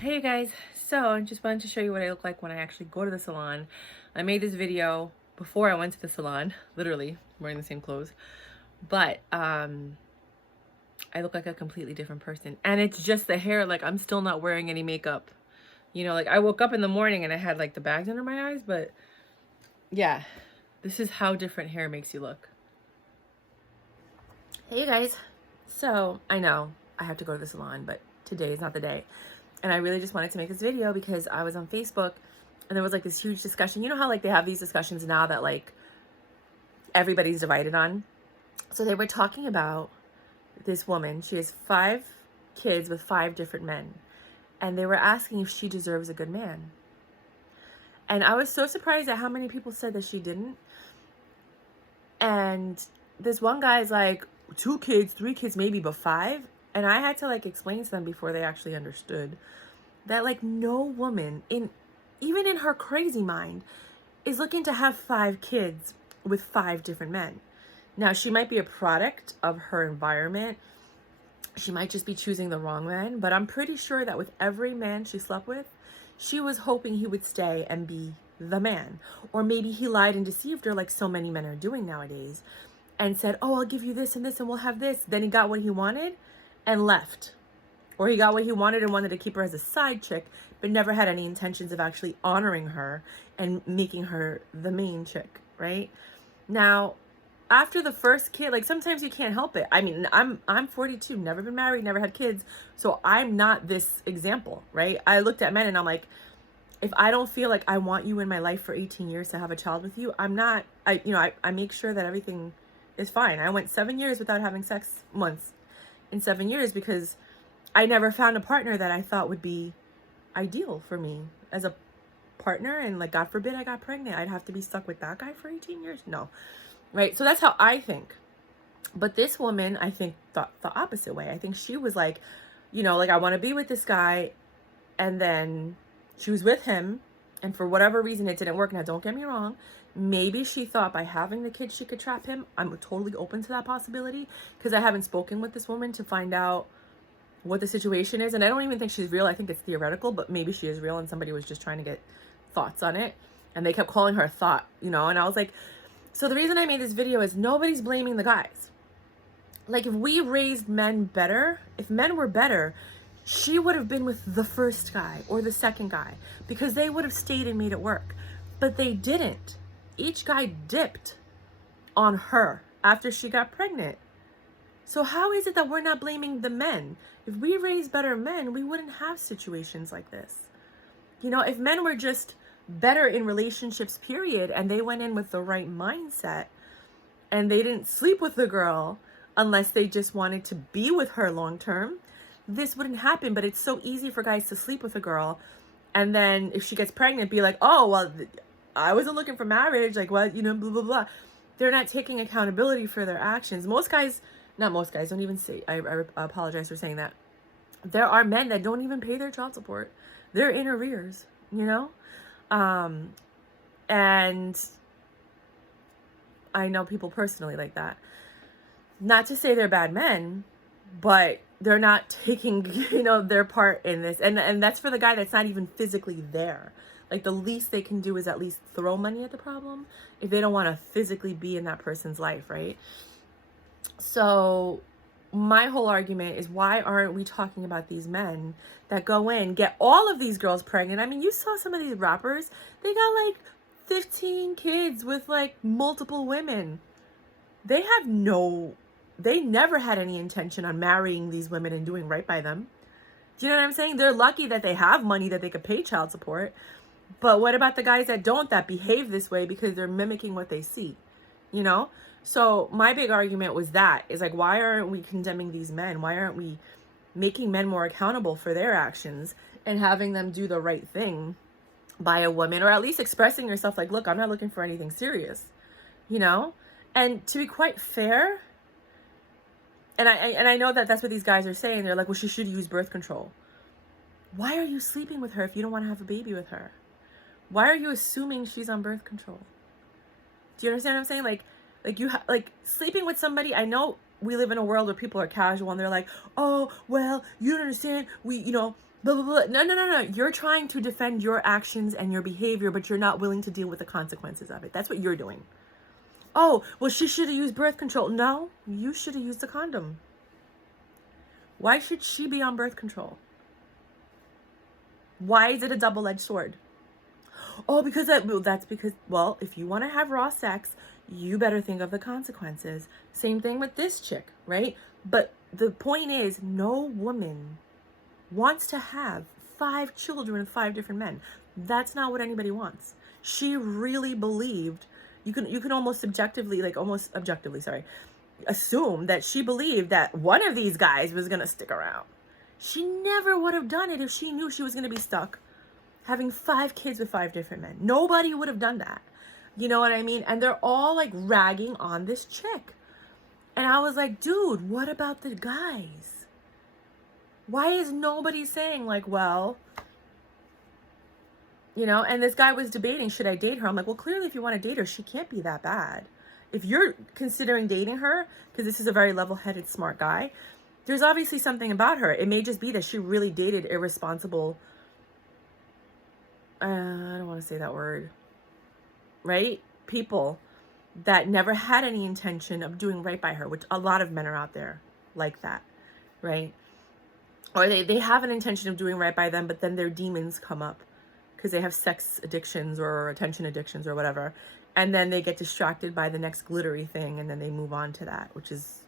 Hey you guys, so I just wanted to show you what I look like when I actually go to the salon. I made this video before I went to the salon, literally wearing the same clothes, but I look like a completely different person, and it's just the hair. Like, I'm still not wearing any makeup, like I woke up in the morning and I had like the bags under my eyes, but yeah, this is how different hair makes you look. Hey you guys, so I know I have to go to the salon, but today is not the day. And I really just wanted to make this video because I was on Facebook and there was like this huge discussion. You know how like they have these discussions now that like everybody's divided on? So they were talking about this woman. She has 5 kids with 5 different men. And they were asking if she deserves a good man. And I was so surprised at how many people said that she didn't. And this one guy's like, 2 kids, 3 kids maybe, but 5? And I had to like explain to them before they actually understood that like no woman even in her crazy mind is looking to have 5 kids with 5 different men. Now, she might be a product of her environment. She might just be choosing the wrong man, but I'm pretty sure that with every man she slept with, she was hoping he would stay and be the man. Or maybe he lied and deceived her like so many men are doing nowadays and said, oh, I'll give you this and this and we'll have this. Then he got what he wanted and left. Or he got what he wanted and wanted to keep her as a side chick, but never had any intentions of actually honoring her and making her the main chick, right? Now, after the first kid, like sometimes you can't help it. I mean, I'm 42, never been married, never had kids, so I'm not this example, right? I looked at men and I'm like, if I don't feel like I want you in my life for 18 years to have a child with you, I'm not. I make sure that everything is fine. I went 7 years without having sex once in 7 years because I never found a partner that I thought would be ideal for me as a partner. And like, God forbid I got pregnant, I'd have to be stuck with that guy for 18 years. No. Right. So that's how I think. But this woman, I think, thought the opposite way. I think she was like, like, I want to be with this guy. And then she was with him. And for whatever reason, it didn't work. Now, don't get me wrong. Maybe she thought by having the kid, she could trap him. I'm totally open to that possibility because I haven't spoken with this woman to find out what the situation is. And I don't even think she's real. I think it's theoretical, but maybe she is real and somebody was just trying to get thoughts on it. And they kept calling her a thought, and I was like, so the reason I made this video is nobody's blaming the guys. Like, if we raised men better, if men were better, she would have been with the first guy or the second guy because they would have stayed and made it work. But they didn't. Each guy dipped on her after she got pregnant. So how is it that we're not blaming the men? If we raised better men, we wouldn't have situations like this. If men were just better in relationships, period, and they went in with the right mindset and they didn't sleep with the girl unless they just wanted to be with her long term, this wouldn't happen. But it's so easy for guys to sleep with a girl and then if she gets pregnant, be like, oh, well, I wasn't looking for marriage, like, what, blah, blah, blah. They're not taking accountability for their actions. Most guys, not most guys, don't even say, I apologize for saying that. There are men that don't even pay their child support. They're in arrears, and I know people personally like that. Not to say they're bad men, but they're not taking, their part in this. And that's for the guy that's not even physically there. Like, the least they can do is at least throw money at the problem if they don't want to physically be in that person's life, right? So my whole argument is, why aren't we talking about these men that go in, get all of these girls pregnant? I mean, you saw some of these rappers, they got like 15 kids with like multiple women. They never had any intention on marrying these women and doing right by them. Do you know what I'm saying? They're lucky that they have money that they could pay child support. But what about the guys that don't, that behave this way because they're mimicking what they see? So my big argument was that, is like, why aren't we condemning these men? Why aren't we making men more accountable for their actions and having them do the right thing by a woman, or at least expressing yourself like, look, I'm not looking for anything serious, And to be quite fair, and I know that that's what these guys are saying. They're like, well, she should use birth control. Why are you sleeping with her if you don't want to have a baby with her? Why are you assuming she's on birth control? Do you understand what I'm saying? Like sleeping with somebody. I know we live in a world where people are casual and they're like, oh, well, you don't understand. blah, blah, blah. No, no, no, no. You're trying to defend your actions and your behavior, but you're not willing to deal with the consequences of it. That's what you're doing. Oh, well, she should have used birth control. No, you should have used a condom. Why should she be on birth control? Why is it a double-edged sword? Oh, because that's because, well, if you want to have raw sex, you better think of the consequences. Same thing with this chick, right? But the point is, no woman wants to have 5 children with 5 different men. That's not what anybody wants. She really believed, you can almost objectively, assume that she believed that one of these guys was going to stick around. She never would have done it if she knew she was going to be stuck having 5 kids with 5 different men. Nobody would have done that. You know what I mean? And they're all like ragging on this chick. And I was like, dude, what about the guys? Why is nobody saying like, well, you know, and this guy was debating, should I date her? I'm like, well, clearly if you want to date her, she can't be that bad. If you're considering dating her, because this is a very level-headed, smart guy, there's obviously something about her. It may just be that she really dated irresponsible, I don't want to say that word, right? People that never had any intention of doing right by her, which a lot of men are out there like that, right? Or they have an intention of doing right by them, but then their demons come up because they have sex addictions or attention addictions or whatever. And then they get distracted by the next glittery thing, and then they move on to that, which is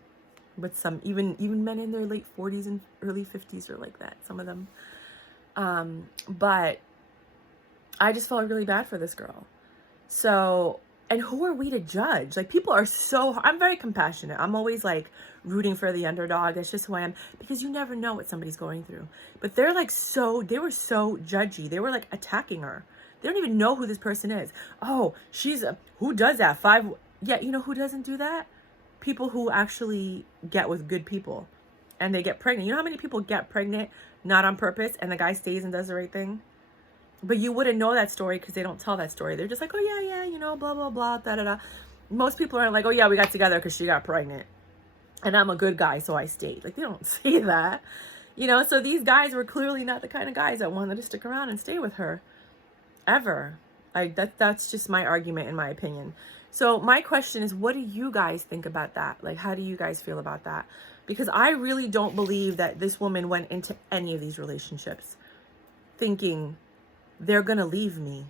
what some, even men in their late 40s and early 50s are like that, some of them. But I just felt really bad for this girl. So, and who are we to judge? Like, people are so, I'm very compassionate. I'm always like rooting for the underdog. That's just who I am, because you never know what somebody's going through. But they're like they were so judgy. They were like attacking her. They don't even know who this person is. Oh, who does that? 5, yeah, you know who doesn't do that? People who actually get with good people and they get pregnant. You know how many people get pregnant not on purpose and the guy stays and does the right thing? But you wouldn't know that story because they don't tell that story. They're just like, oh, yeah, you know, blah, blah, blah, da-da-da. Most people aren't like, oh, yeah, we got together because she got pregnant. And I'm a good guy, so I stayed. Like, they don't say that. You know, so these guys were clearly not the kind of guys that wanted to stick around and stay with her. Ever. That's just my argument, in my opinion. So my question is, what do you guys think about that? Like, how do you guys feel about that? Because I really don't believe that this woman went into any of these relationships thinking they're going to leave me.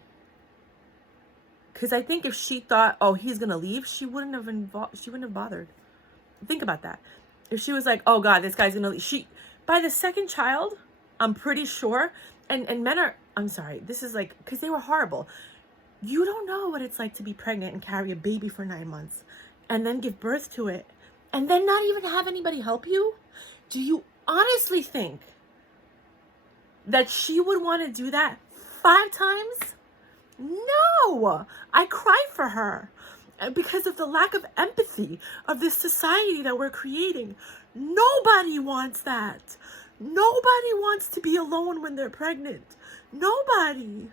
Because I think if she thought, oh, he's going to leave, she wouldn't have bothered. Think about that. If she was like, oh God, this guy's going to leave. By the second child, I'm pretty sure, and men are, I'm sorry, this is like, because they were horrible. You don't know what it's like to be pregnant and carry a baby for 9 months and then give birth to it and then not even have anybody help you. Do you honestly think that she would want to do that 5 times? No, I cry for her because of the lack of empathy of this society that we're creating. Nobody wants that. Nobody wants to be alone when they're pregnant. Nobody.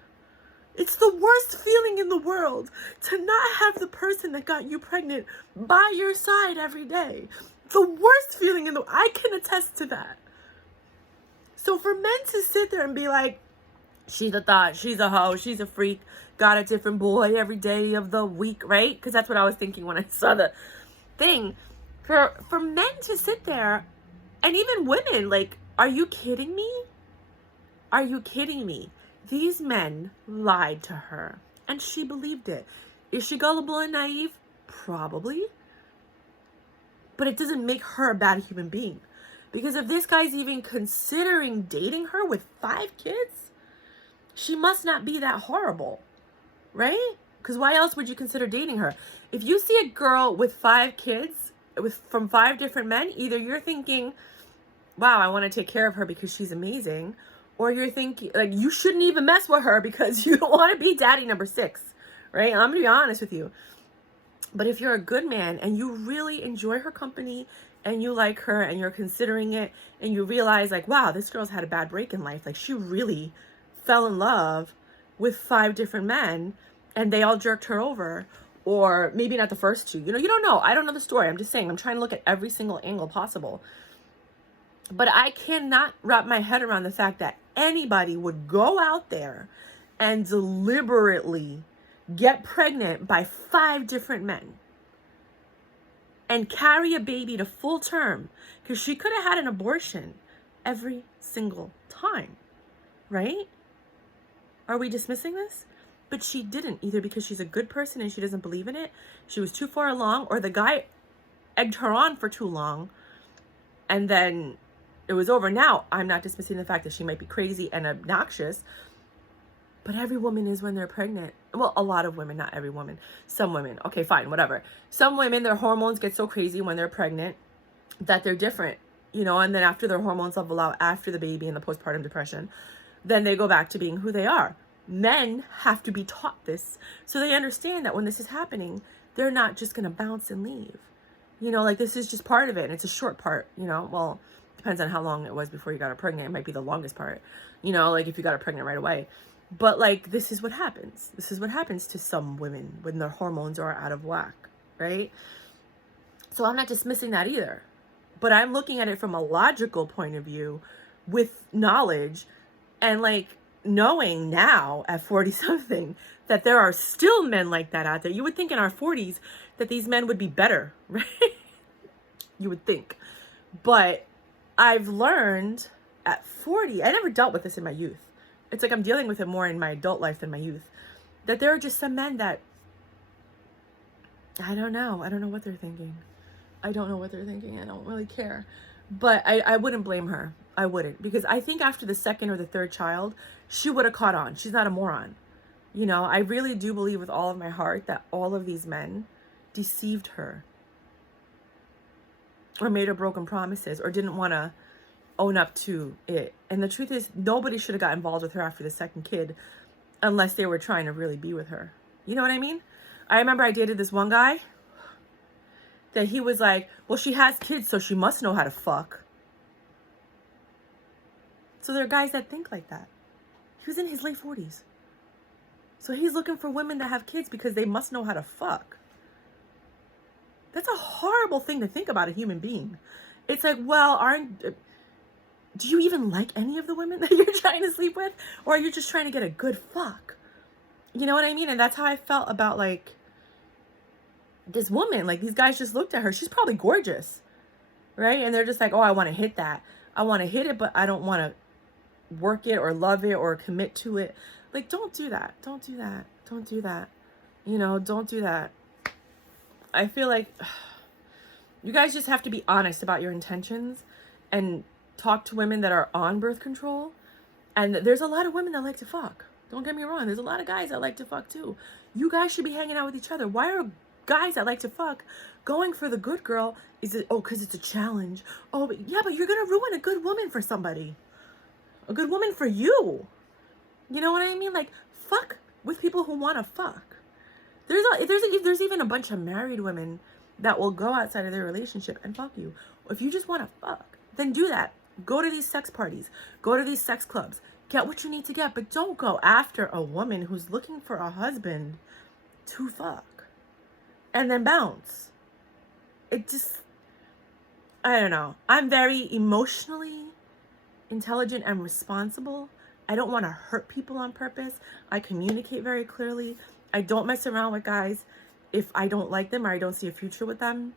It's the worst feeling in the world to not have the person that got you pregnant by your side every day. The worst feeling in the world. I can attest to that. So for men to sit there and be like, she's a thought, she's a hoe, she's a freak, got a different boy every day of the week, right? Because that's what I was thinking when I saw the thing. For men to sit there, and even women, like, are you kidding me? Are you kidding me? These men lied to her, and she believed it. Is she gullible and naive? Probably. But it doesn't make her a bad human being. Because if this guy's even considering dating her with 5 kids, she must not be that horrible, right? Because why else would you consider dating her? If you see a girl with 5 kids from 5 different men, either you're thinking, wow, I want to take care of her because she's amazing, or you're thinking, like, you shouldn't even mess with her because you don't want to be daddy number 6, right? I'm going to be honest with you. But if you're a good man and you really enjoy her company and you like her and you're considering it and you realize, like, wow, this girl's had a bad break in life. Like, she really fell in love with 5 different men and they all jerked her over. Or maybe not the first 2. You know, you don't know. I don't know the story. I'm just saying, I'm trying to look at every single angle possible. But I cannot wrap my head around the fact that anybody would go out there and deliberately get pregnant by 5 different men and carry a baby to full term, because she could have had an abortion every single time, right? Are we dismissing this? But she didn't, either because she's a good person and she doesn't believe in it, she was too far along, or the guy egged her on for too long, and then it was over. Now, I'm not dismissing the fact that she might be crazy and obnoxious, but every woman is when they're pregnant. Well, a lot of women, not every woman. Some women. Okay, fine, whatever. Some women, their hormones get so crazy when they're pregnant that they're different, you know, and then after their hormones level out after the baby and the postpartum depression, then they go back to being who they are. Men have to be taught this so they understand that when this is happening, they're not just going to bounce and leave. You know, like, this is just part of it. And it's a short part, you know. Well, depends on how long it was before you got her pregnant. It might be the longest part, you know, like if you got her pregnant right away. But like, this is what happens. This is what happens to some women when their hormones are out of whack, right? So I'm not dismissing that either. But I'm looking at it from a logical point of view with knowledge and like knowing now at 40 something that there are still men like that out there. You would think in our 40s that these men would be better, right? You would think. But I've learned at 40, I never dealt with this in my youth. It's like I'm dealing with it more in my adult life than my youth. That there are just some men that, I don't know. I don't know what they're thinking. I don't know what they're thinking. I don't really care. But I wouldn't blame her. I wouldn't. Because I think after the second or the third child, she would have caught on. She's not a moron. You know, I really do believe with all of my heart that all of these men deceived her. Or made her broken promises. Or didn't want to own up to it. And the truth is, nobody should have got involved with her after the second kid unless they were trying to really be with her. You know what I mean? I remember I dated this one guy that he was like, well, she has kids, so she must know how to fuck. So there are guys that think like that. He was in his late 40s. So he's looking for women that have kids because they must know how to fuck. That's a horrible thing to think about a human being. It's like, well, do you even like any of the women that you're trying to sleep with? Or are you just trying to get a good fuck? You know what I mean? And that's how I felt about, like, this woman. Like, these guys just looked at her. She's probably gorgeous, right? And they're just like, oh, I want to hit that. I want to hit it, but I don't want to work it or love it or commit to it. Like, don't do that. Don't do that. Don't do that. You know, don't do that. I feel like you guys just have to be honest about your intentions and talk to women that are on birth control. And there's a lot of women that like to fuck. Don't get me wrong. There's a lot of guys that like to fuck too. You guys should be hanging out with each other. Why are guys that like to fuck going for the good girl? Is it, oh, because it's a challenge. Oh, but yeah, but you're going to ruin a good woman for somebody. A good woman for you. You know what I mean? Like, fuck with people who want to fuck. There's even a bunch of married women that will go outside of their relationship and fuck you. If you just want to fuck, then do that. Go to these sex parties. Go to these sex clubs. Get what you need to get. But don't go after a woman who's looking for a husband to fuck. And then bounce. It just, I don't know. I'm very emotionally intelligent and responsible. I don't want to hurt people on purpose. I communicate very clearly. I don't mess around with guys if I don't like them or I don't see a future with them.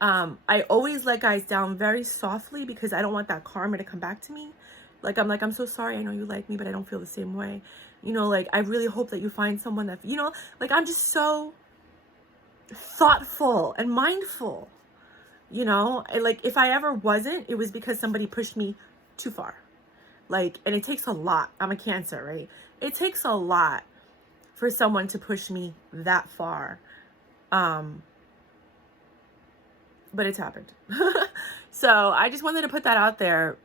I always let guys down very softly because I don't want that karma to come back to me. I'm so sorry. I know you like me, but I don't feel the same way. You know, like, I really hope that you find someone that, you know, like, I'm just so thoughtful and mindful, you know, like, if I ever wasn't, it was because somebody pushed me too far. Like, and it takes a lot. I'm a Cancer, right? It takes a lot for someone to push me that far. But it's happened. So I just wanted to put that out there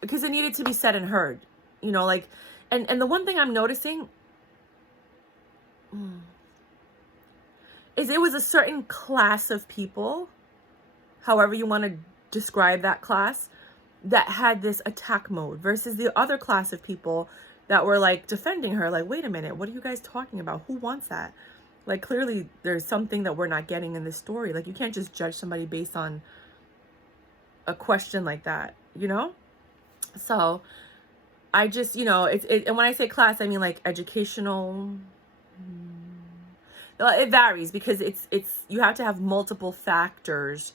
because it needed to be said and heard, you know, like, and the one thing I'm noticing is it was a certain class of people, however you want to describe that class, that had this attack mode versus the other class of people that were like defending her. Like, wait a minute, what are you guys talking about? Who wants that? Like, clearly there's something that we're not getting in this story. Like, you can't just judge somebody based on a question like that, you know? So I just, and when I say class, I mean like educational. It varies because it's you have to have multiple factors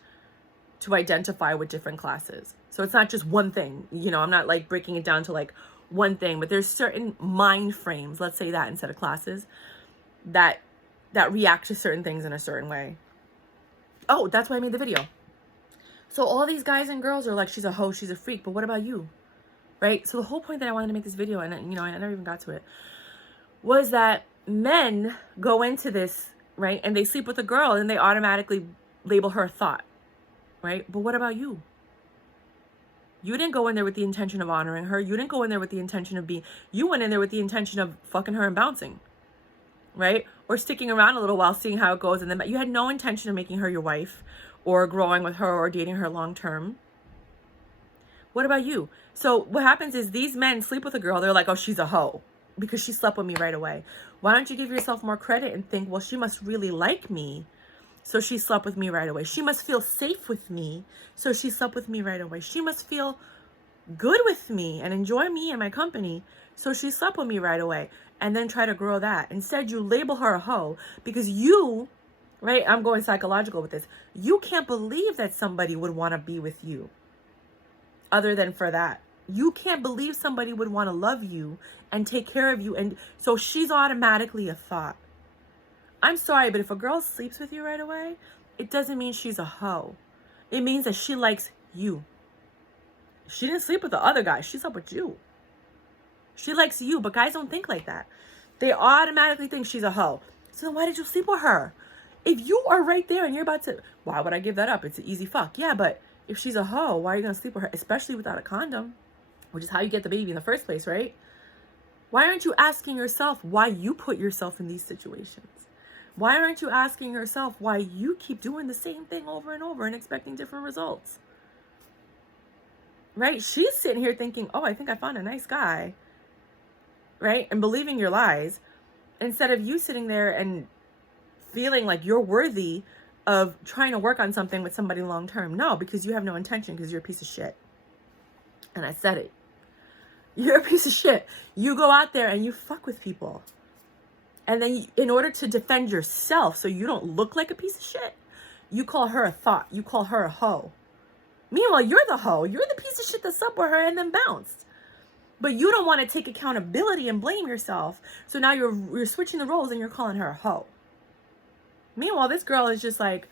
to identify with different classes. So it's not just one thing. I'm not like breaking it down to like one thing, but there's certain mind frames, let's say that instead of classes, that react to certain things in a certain way. Oh, that's why I made the video. So all these guys and girls are like, she's a hoe, she's a freak, but what about you? Right? So the whole point that I wanted to make this video, and I never even got to it, was that men go into this, right, and they sleep with a girl and they automatically label her a thought, right? But what about you? You didn't go in there with the intention of honoring her. You didn't go in there with the intention of you went in there with the intention of fucking her and bouncing, right? Or sticking around a little while, seeing how it goes. And then you had no intention of making her your wife or growing with her or dating her long term. What about you? So what happens is these men sleep with a girl. They're like, oh, she's a hoe because she slept with me right away. Why don't you give yourself more credit and think, well, she must really like me, so she slept with me right away. She must feel safe with me, so she slept with me right away. She must feel good with me and enjoy me and my company, so she slept with me right away. And then try to grow that. Instead, you label her a hoe because you, right, I'm going psychological with this. You can't believe that somebody would want to be with you other than for that. You can't believe somebody would want to love you and take care of you. And so she's automatically a thought. I'm sorry, but if a girl sleeps with you right away, it doesn't mean she's a hoe. It means that she likes you. She didn't sleep with the other guy. She slept with you. She likes you, but guys don't think like that. They automatically think she's a hoe. So then why did you sleep with her? If you are right there and you're about to, why would I give that up? It's an easy fuck. Yeah, but if she's a hoe, why are you going to sleep with her? Especially without a condom, which is how you get the baby in the first place, right? Why aren't you asking yourself why you put yourself in these situations? Why aren't you asking yourself why you keep doing the same thing over and over and expecting different results? Right? She's sitting here thinking, oh, I think I found a nice guy. Right? And believing your lies. Instead of you sitting there and feeling like you're worthy of trying to work on something with somebody long term. No, because you have no intention because you're a piece of shit. And I said it. You're a piece of shit. You go out there and you fuck with people. And then in order to defend yourself so you don't look like a piece of shit, you call her a thought. You call her a hoe. Meanwhile, you're the hoe. You're the piece of shit that slept with her and then bounced. But you don't want to take accountability and blame yourself. So now you're switching the roles and you're calling her a hoe. Meanwhile, this girl is just like,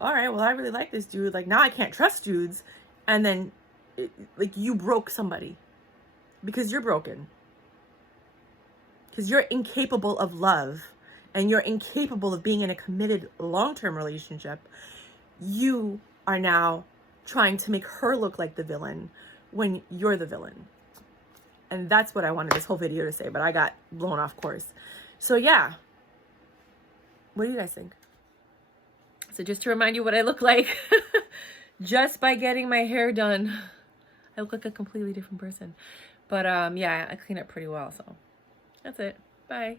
all right, well, I really like this dude. Like, now I can't trust dudes. And then, like, you broke somebody. Because you're broken. Because you're incapable of love. And you're incapable of being in a committed long-term relationship. You are now trying to make her look like the villain when you're the villain. And that's what I wanted this whole video to say. But I got blown off course. So, yeah. What do you guys think? So just to remind you what I look like, just by getting my hair done, I look like a completely different person. But yeah, I clean up pretty well. So that's it. Bye.